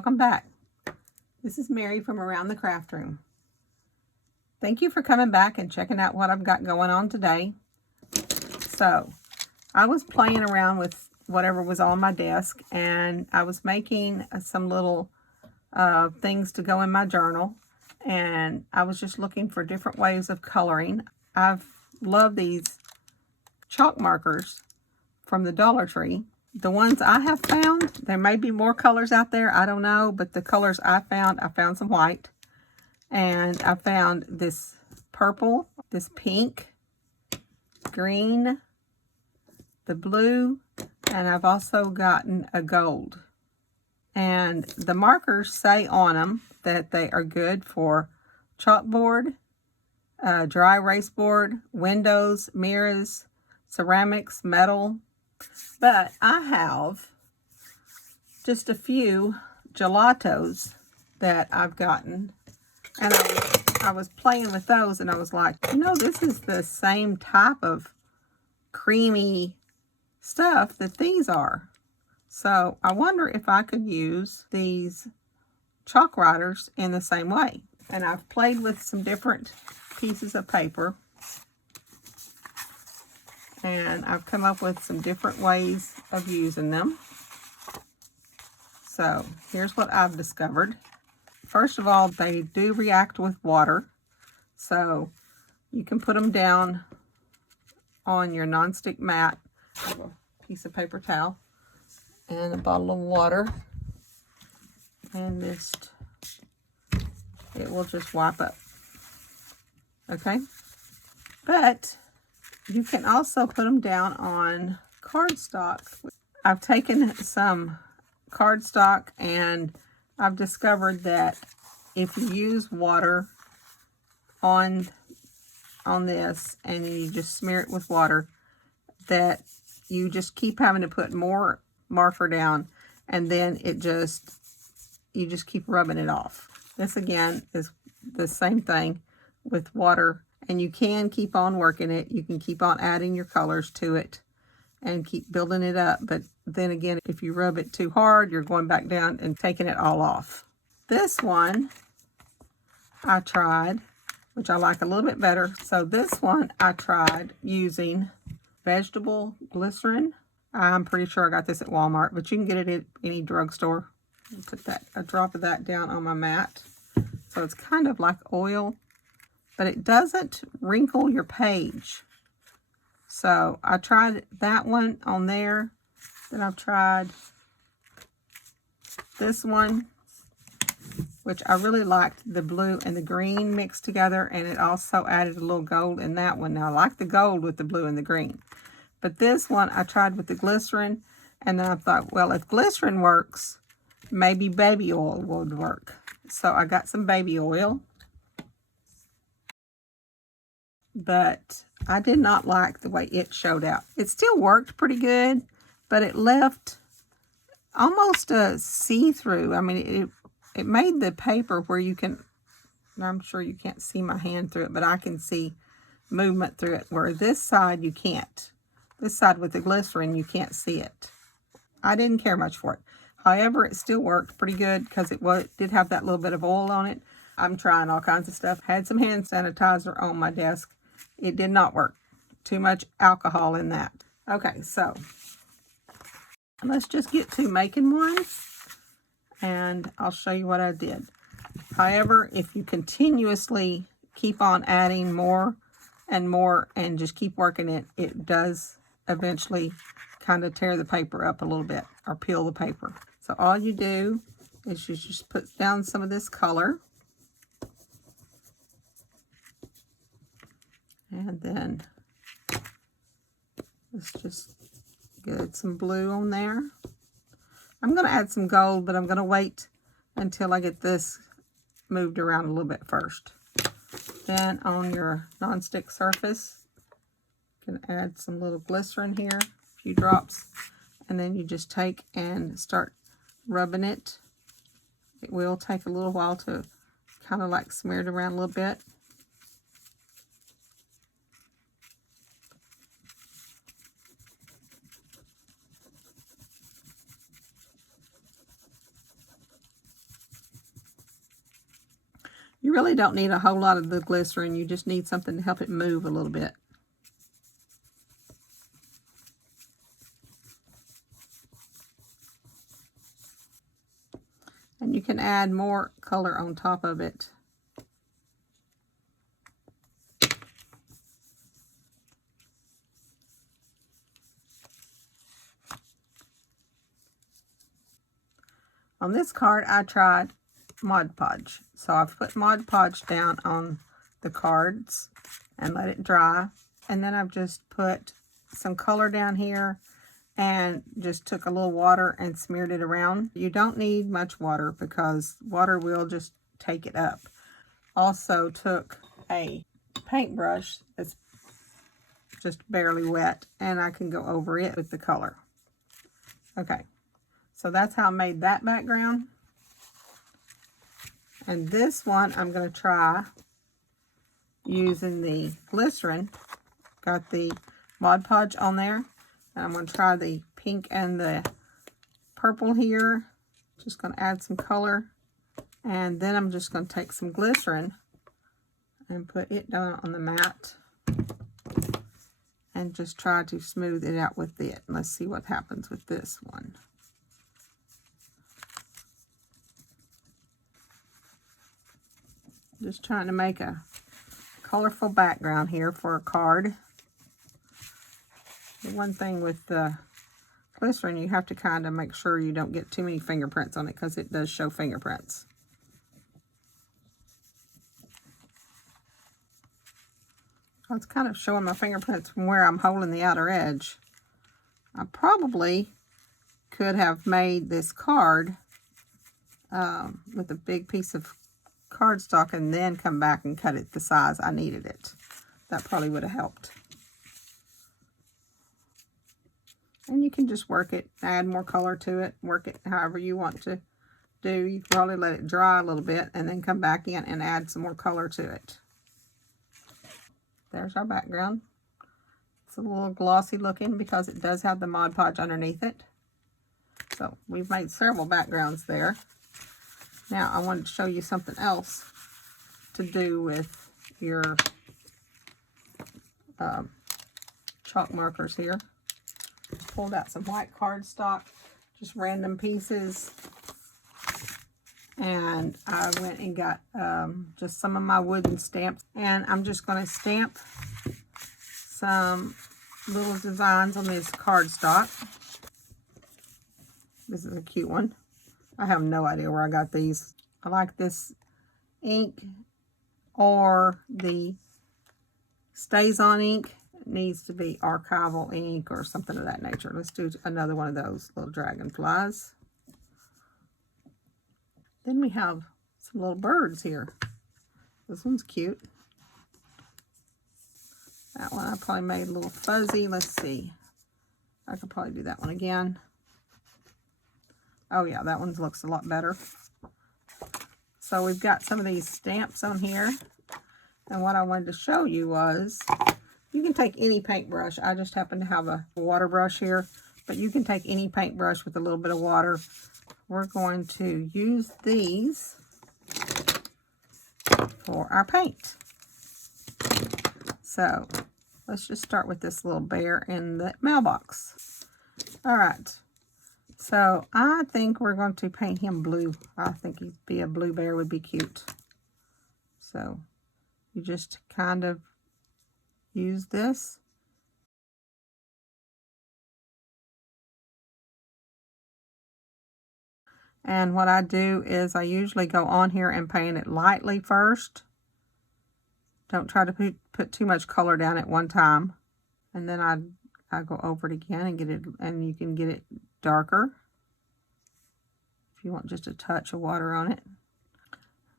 welcome back. This is Mary from Around the Craft Room. Thank you for coming back and checking out what I've got going on today. So, I was playing around with whatever was on my desk, and I was making some little things to go in my journal, and I was just looking for different ways of coloring. I've loved these chalk markers from the Dollar Tree. The ones I have found, there may be more colors out there, I don't know, but the colors I found some white, and I found this purple, this pink, green, the blue, and I've also gotten a gold. And the markers say on them that they are good for chalkboard, dry erase board, windows, mirrors, ceramics, metal. But I have just a few gelatos that I've gotten, and I was playing with those, and I was like, you know, this is the same type of creamy stuff that these are. So I wonder if I could use these chalk writers in the same way. And I've played with some different pieces of paper, and I've come up with some different ways of using them. So here's what I've discovered. First of all, they do react with water. So you can put them down on your nonstick mat, a piece of paper towel, and a bottle of water. And it will just wipe up. Okay? But you can also put them down on cardstock. I've taken some cardstock, and I've discovered that if you use water on this and you just smear it with water, that you just keep having to put more marker down, and then you just keep rubbing it off. This again is the same thing with water. And you can keep on working it. You can keep on adding your colors to it and keep building it up. But then again, if you rub it too hard, you're going back down and taking it all off. This one I tried, which I like a little bit better. So this one I tried using vegetable glycerin. I'm pretty sure I got this at Walmart, but you can get it at any drugstore. Put a drop of that down on my mat. So it's kind of like oil, but it doesn't wrinkle your page. So I tried that one on there. Then I've tried this one, which I really liked the blue and the green mixed together, and it also added a little gold in that one. Now I like the gold with the blue and the green. But this one I tried with the glycerin, and then I thought, well, if glycerin works, maybe baby oil would work. So I got some baby oil. But I did not like the way it showed out. It still worked pretty good, but it left almost a see-through. I mean, it made the paper where you can, I'm sure you can't see my hand through it, but I can see movement through it, where this side you can't. This side with the glycerin, you can't see it. I didn't care much for it. However, it still worked pretty good because it did have that little bit of oil on it. I'm trying all kinds of stuff. Had some hand sanitizer on my desk. It did not work. Too much alcohol in that. Okay, so let's just get to making one, and I'll show you what I did. However, if you continuously keep on adding more and more and just keep working it, it does eventually kind of tear the paper up a little bit or peel the paper. So all you do is you just put down some of this color. And then let's just get some blue on there. I'm going to add some gold, but I'm going to wait until I get this moved around a little bit first. Then on your nonstick surface, you can add some little glycerin here, a few drops, and then you just take and start rubbing it. It will take a little while to kind of like smear it around a little bit. You really don't need a whole lot of the glycerin. You just need something to help it move a little bit. And you can add more color on top of it. On this card, I tried Mod Podge. So I've put Mod Podge down on the cards and let it dry. And then I've just put some color down here and just took a little water and smeared it around. You don't need much water because water will just take it up. Also took a paintbrush that's just barely wet and I can go over it with the color. Okay. So that's how I made that background. And this one I'm going to try using the glycerin. Got the Mod Podge on there. And I'm going to try the pink and the purple here. Just going to add some color. And then I'm just going to take some glycerin and put it down on the mat. And just try to smooth it out with it. Let's see what happens with this one. Just trying to make a colorful background here for a card. The one thing with the glycerin, you have to kind of make sure you don't get too many fingerprints on it because it does show fingerprints. I was kind of showing my fingerprints from where I'm holding the outer edge. I probably could have made this card with a big piece of cardstock and then come back and cut it the size I needed it. That probably would have helped. And you can just work it, add more color to it, work it however you want to do. You can probably let it dry a little bit and then come back in and add some more color to it. There's our background. It's a little glossy looking because it does have the Mod Podge underneath it. So we've made several backgrounds there. Now I wanted to show you something else to do with your chalk markers here. Pulled out some white cardstock, just random pieces. And I went and got just some of my wooden stamps. And I'm just going to stamp some little designs on this cardstock. This is a cute one. I have no idea where I got these. I like this ink or the Stays On ink. It needs to be archival ink or something of that nature. Let's do another one of those little dragonflies. Then we have some little birds here. This one's cute. That one I probably made a little fuzzy. Let's see. I could probably do that one again. Oh yeah, that one looks a lot better. So we've got some of these stamps on here. And what I wanted to show you was, you can take any paintbrush. I just happen to have a water brush here. But you can take any paintbrush with a little bit of water. We're going to use these for our paint. So let's just start with this little bear in the mailbox. All right. So I think we're going to paint him blue. I think he'd be a blue bear would be cute. So you just kind of use this. And what I do is I usually go on here and paint it lightly first. Don't try to put too much color down at one time. And then I go over it again and get it, and you can get it darker if you want just a touch of water on it.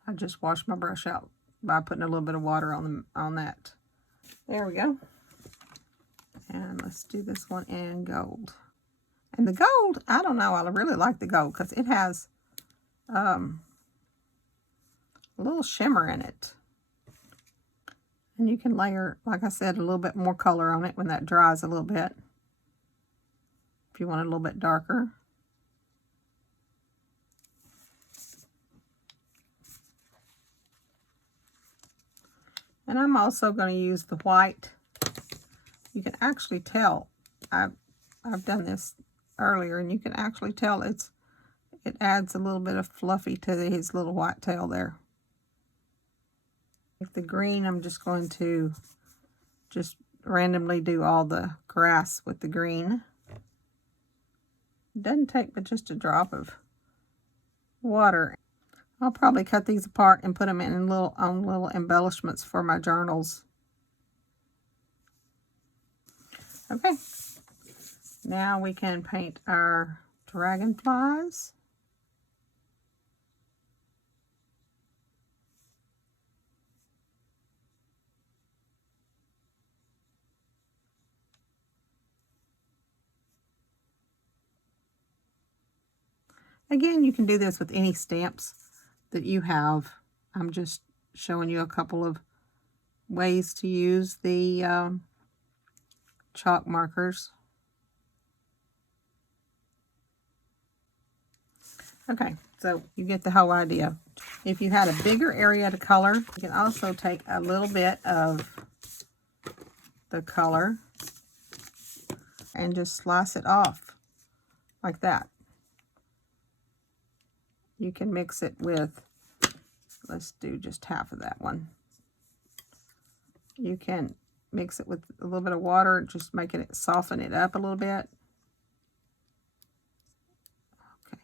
I just wash my brush out by putting a little bit of water on that. There we go. And let's do this one in gold. And the gold, I don't know, I really like the gold because it has a little shimmer in it. And you can layer, like I said, a little bit more color on it when that dries a little bit. If you want it a little bit darker. And I'm also going to use the white. You can actually tell. I've done this earlier, and you can actually tell it adds a little bit of fluffy to his little white tail there. With the green, I'm just going to just randomly do all the grass with the green. It doesn't take but just a drop of water. I'll probably cut these apart and put them in little embellishments for my journals. Okay, now we can paint our dragonflies. Again, you can do this with any stamps that you have. I'm just showing you a couple of ways to use the chalk markers. Okay, so you get the whole idea. If you had a bigger area to color, you can also take a little bit of the color and just slice it off like that. You can mix it with, let's do just half of that one. You can mix it with a little bit of water, just making it, soften it up a little bit. Okay.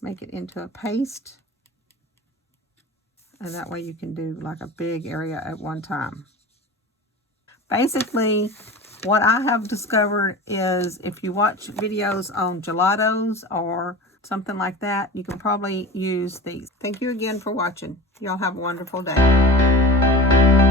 Make it into a paste. And that way you can do like a big area at one time. Basically, what I have discovered is if you watch videos on gelatos or something like that, you can probably use these. Thank you again for watching. Y'all have a wonderful day.